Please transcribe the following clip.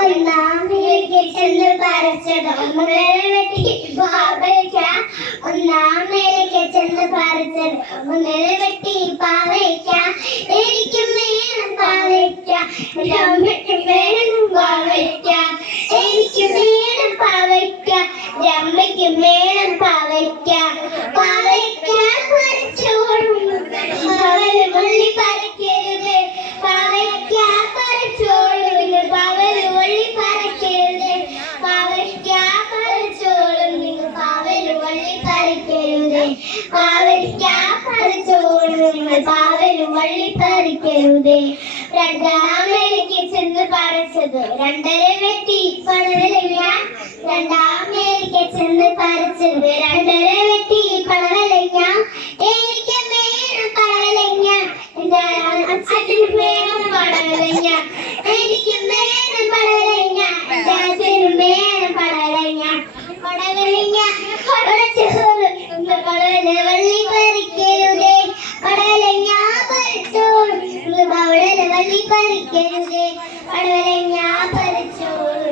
ഒന്നാമേലേക്ക് ചെന്ന് പറിച്ചത് വെട്ടി പാവയ്ക്ക ഒന്നാമേലേക്ക് ചെന്ന് പറിച്ചത് വെട്ടി പാവയ്ക്ക എനിക്കും വേണം പാവയ്ക്ക അമ്മയ്ക്കും വേണം പാവയ്ക്ക എനിക്കും വേണം പാവയ്ക്ക അമ്മയ്ക്കും വേണം പാവയ്ക്ക പാവയ്ക്ക പറിച്ചോളും പവല് മുള്ളി പറിക്കരുത് പാവയ്ക്ക പറിച്ചോളും പവല് മുള്ളി പറിക്കരുത് പാവയ്ക്ക പറിച്ചോളും നിങ്ങൾ പാവല് മുള്ളി പറിക്കരുത് പാവയ്ക്ക പറിച്ചോളും നിങ്ങൾ പാവല് മുള്ളി പറിക്കരുത് രണ്ടാമേലേക്ക് ചെന്ന് പറിച്ചത് രണ്ടര വെട്ടി പണവലങ്ങ രണ്ടാമേലേക്ക് ചെന്ന് പറിച്ചത് രണ്ടര വെട്ടി പണവലങ്ങ എനിക്ക് വേണം പണവലങ്ങ എന്റെ അച്ഛന് വേണം പണവലങ്ങ എനിക്ക് വേണം പണവലങ്ങ എന്റെ അച്ഛന് വേണം പണവലങ്ങ പണവലങ്ങ പടവല് വള്ളി പറിക്കരുതേ പടവലങ്ങ പറിച്ചോളും പടവല് വള്ളി പറിക്കരുതേ പടവലങ്ങ പറിച്ചോളും